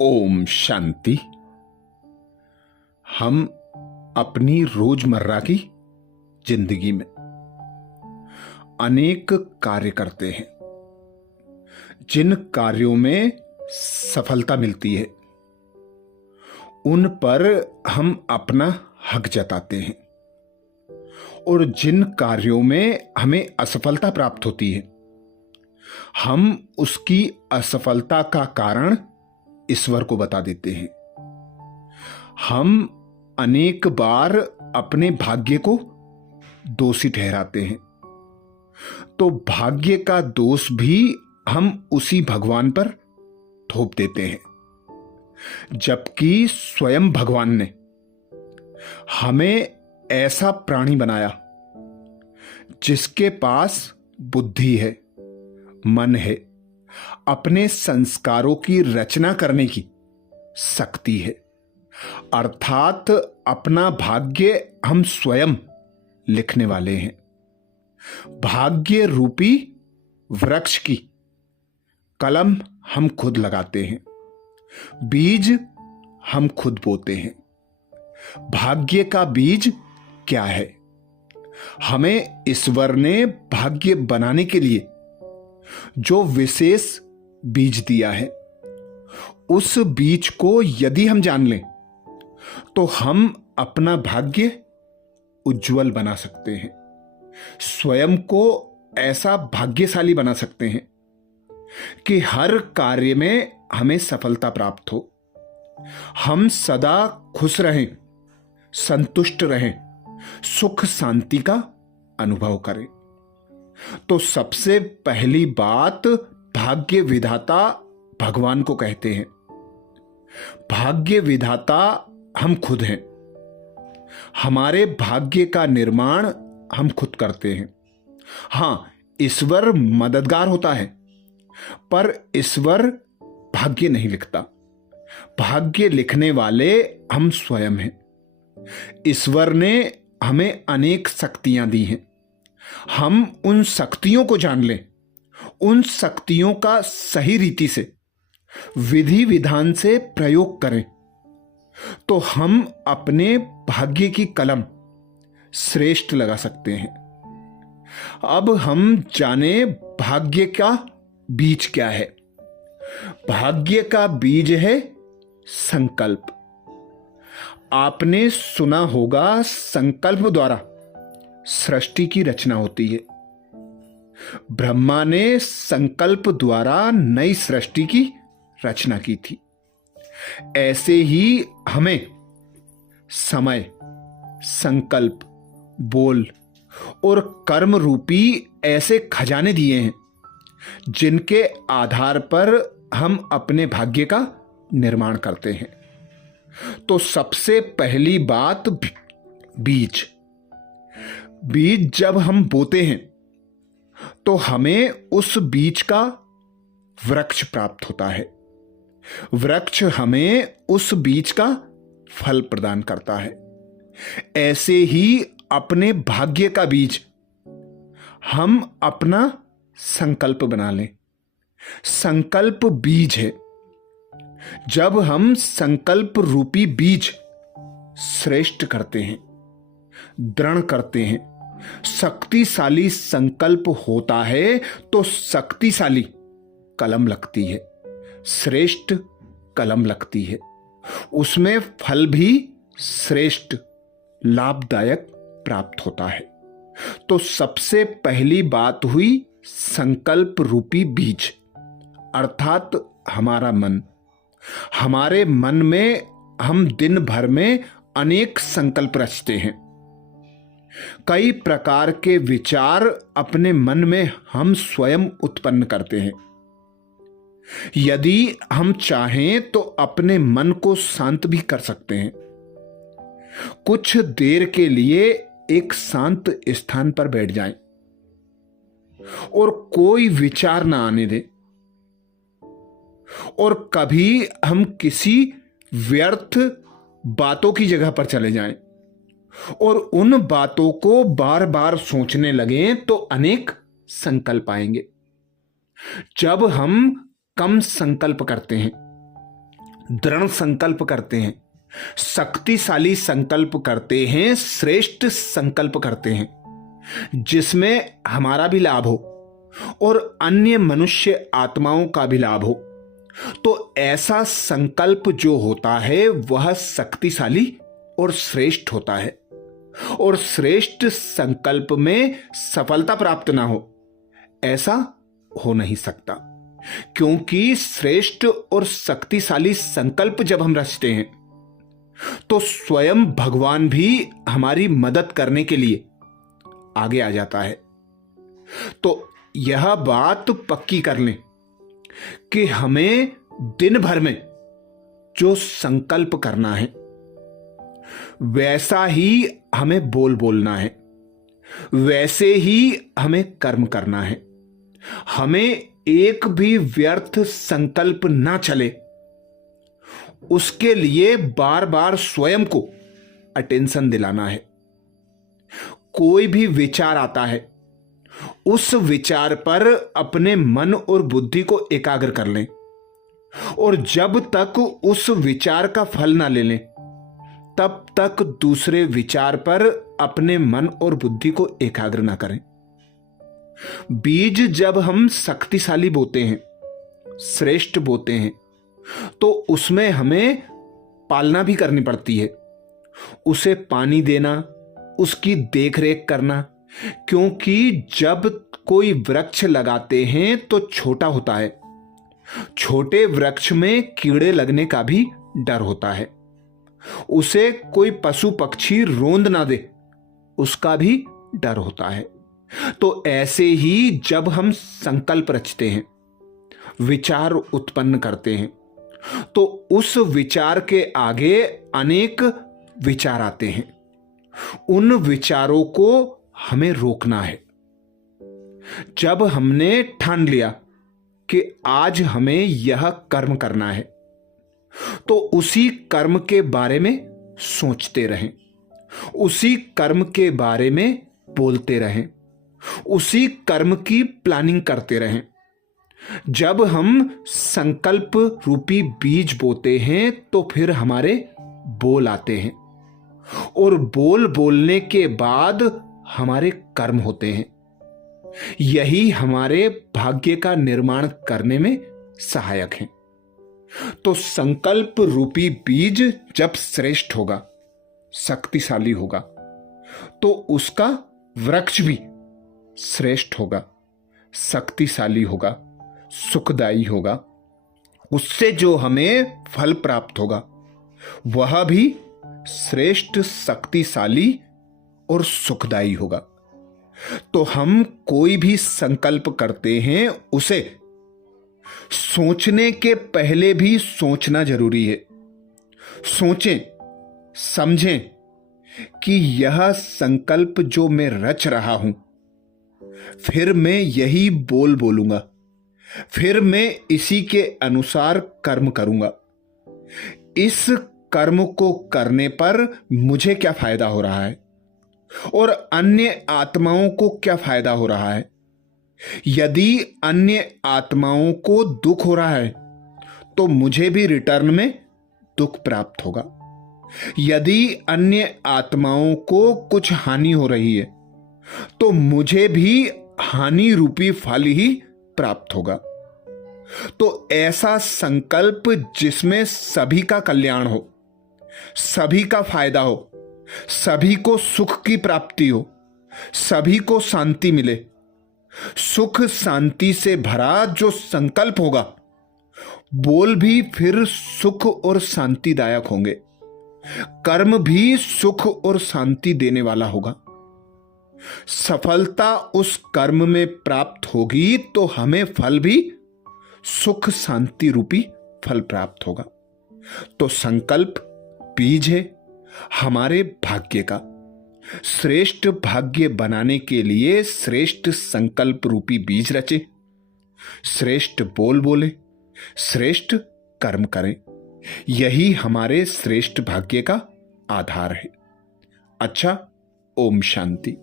ओम शांति। हम अपनी रोजमर्रा की जिंदगी में अनेक कार्य करते हैं। जिन कार्यों में सफलता मिलती है उन पर हम अपना हक जताते हैं, और जिन कार्यों में हमें असफलता प्राप्त होती है हम उसकी असफलता का कारण ईश्वर को बता देते हैं। हम अनेक बार अपने भाग्य को दोषी ठहराते हैं, तो भाग्य का दोष भी हम उसी भगवान पर थोप देते हैं, जबकि स्वयं भगवान ने हमें ऐसा प्राणी बनाया जिसके पास बुद्धि है, मन है, अपने संस्कारों की रचना करने की शक्ति है। अर्थात अपना भाग्य हम स्वयं लिखने वाले हैं। भाग्य रूपी वृक्ष की कलम हम खुद लगाते हैं, बीज हम खुद बोते हैं। भाग्य का बीज क्या है? हमें ईश्वर ने भाग्य बनाने के लिए जो विशेष बीज दिया है, उस बीज को यदि हम जान लें तो हम अपना भाग्य उज्जवल बना सकते हैं, स्वयं को ऐसा भाग्यशाली बना सकते हैं कि हर कार्य में हमें सफलता प्राप्त हो, हम सदा खुश रहें, संतुष्ट रहें, सुख शांति का अनुभव करें। तो सबसे पहली बात भाग्य विधाता भगवान को कहते हैं। भाग्य विधाता हम खुद हैं। हमारे भाग्य का निर्माण हम खुद करते हैं। हां, ईश्वर मददगार होता है, पर ईश्वर भाग्य नहीं लिखता। भाग्य लिखने वाले हम स्वयं हैं। ईश्वर ने हमें अनेक शक्तियां दी हैं। हम उन शक्तियों को जान लें, उन शक्तियों का सही रीति से विधि विधान से प्रयोग करें, तो हम अपने भाग्य की कलम श्रेष्ठ लगा सकते हैं। अब हम जाने भाग्य का बीज क्या है। भाग्य का बीज है संकल्प। आपने सुना होगा, संकल्प द्वारा सृष्टि की रचना होती है। ब्रह्मा ने संकल्प द्वारा नई सृष्टि की रचना की थी। ऐसे ही हमें समय, संकल्प, बोल और कर्म रूपी ऐसे खजाने दिए हैं जिनके आधार पर हम अपने भाग्य का निर्माण करते हैं। तो सबसे पहली बात बीज। बीज जब हम बोते हैं तो हमें उस बीज का वृक्ष प्राप्त होता है। वृक्ष हमें उस बीज का फल प्रदान करता है। ऐसे ही अपने भाग्य का बीज हम अपना संकल्प बना लें। संकल्प बीज है। जब हम संकल्प रूपी बीज श्रेष्ठ करते हैं, दृढ़ करते हैं, शक्तिशाली संकल्प होता है, तो शक्तिशाली कलम लगती है, श्रेष्ठ कलम लगती है। उसमें फल भी श्रेष्ठ लाभदायक प्राप्त होता है। तो सबसे पहली बात हुई संकल्प रूपी बीज, अर्थात हमारा मन। हमारे मन में हम दिन भर में अनेक संकल्प रचते हैं। कई प्रकार के विचार अपने मन में हम स्वयं उत्पन्न करते हैं। यदि हम चाहें तो अपने मन को शांत भी कर सकते हैं। कुछ देर के लिए एक शांत स्थान पर बैठ जाएं और कोई विचार ना आने दें, और कभी हम किसी व्यर्थ बातों की जगह पर चले जाएं और उन बातों को बार बार सोचने लगें, तो अनेक संकल्प आएंगे। जब हम कम संकल्प करते हैं दृढ़ संकल्प करते हैं, शक्तिशाली संकल्प करते हैं, श्रेष्ठ संकल्प करते हैं, जिसमें हमारा भी लाभ हो और अन्य मनुष्य आत्माओं का भी लाभ हो, तो ऐसा संकल्प जो होता है वह शक्तिशाली और श्रेष्ठ होता है। और श्रेष्ठ संकल्प में सफलता प्राप्त ना हो, ऐसा हो नहीं सकता, क्योंकि श्रेष्ठ और शक्तिशाली संकल्प जब हम रचते हैं तो स्वयं भगवान भी हमारी मदद करने के लिए आगे आ जाता है। तो यह बात पक्की कर लें कि हमें दिन भर में जो संकल्प करना है वैसा ही हमें बोलना है, वैसे ही हमें कर्म करना है। हमें एक भी व्यर्थ संकल्प ना चले, उसके लिए बार बार स्वयं को अटेंशन दिलाना है। कोई भी विचार आता है, उस विचार पर अपने मन और बुद्धि को एकाग्र कर लें, और जब तक उस विचार का फल ना ले लें तब तक दूसरे विचार पर अपने मन और बुद्धि को एकाग्र ना करें। बीज जब हम शक्तिशाली बोते हैं, श्रेष्ठ बोते हैं, तो उसमें हमें पालना भी करनी पड़ती है, उसे पानी देना, उसकी देखरेख करना, क्योंकि जब कोई वृक्ष लगाते हैं तो छोटा होता है, छोटे वृक्ष में कीड़े लगने का भी डर होता है, उसे कोई पशु पक्षी रोंद ना दे उसका भी डर होता है। तो ऐसे ही जब हम संकल्प रचते हैं, विचार उत्पन्न करते हैं, तो उस विचार के आगे अनेक विचार आते हैं, उन विचारों को हमें रोकना है। जब हमने ठान लिया कि आज हमें यह कर्म करना है, तो उसी कर्म के बारे में सोचते रहें, उसी कर्म के बारे में बोलते रहें, उसी कर्म की प्लानिंग करते रहें। जब हम संकल्प रूपी बीज बोते हैं तो फिर हमारे बोल आते हैं, और बोल बोलने के बाद हमारे कर्म होते हैं। यही हमारे भाग्य का निर्माण करने में सहायक है। तो संकल्प रूपी बीज जब श्रेष्ठ होगा, शक्तिशाली होगा, तो उसका वृक्ष भी श्रेष्ठ होगा, शक्तिशाली होगा, सुखदायी होगा। उससे जो हमें फल प्राप्त होगा वह भी श्रेष्ठ, शक्तिशाली और सुखदायी होगा। तो हम कोई भी संकल्प करते हैं उसे सोचने के पहले भी सोचना जरूरी है। सोचें, समझें कि यह संकल्प जो मैं रच रहा हूं, फिर मैं यही बोलूंगा, फिर मैं इसी के अनुसार कर्म करूंगा। इस कर्म को करने पर मुझे क्या फायदा हो रहा है और अन्य आत्माओं को क्या फायदा हो रहा है। यदि अन्य आत्माओं को दुख हो रहा है तो मुझे भी रिटर्न में दुख प्राप्त होगा। यदि अन्य आत्माओं को कुछ हानि हो रही है तो मुझे भी हानि रूपी फल ही प्राप्त होगा। तो ऐसा संकल्प जिसमें सभी का कल्याण हो, सभी का फायदा हो, सभी को सुख की प्राप्ति हो, सभी को शांति मिले, सुख शांति से भरा जो संकल्प होगा, बोल भी फिर सुख और शांतिदायक होंगे, कर्म भी सुख और शांति देने वाला होगा। सफलता उस कर्म में प्राप्त होगी तो हमें फल भी सुख शांति रूपी फल प्राप्त होगा। तो संकल्प बीज है हमारे भाग्य का। श्रेष्ठ भाग्य बनाने के लिए श्रेष्ठ संकल्प रूपी बीज रचे, श्रेष्ठ बोल बोले, श्रेष्ठ कर्म करें। यही हमारे श्रेष्ठ भाग्य का आधार है। अच्छा, ओम शांति।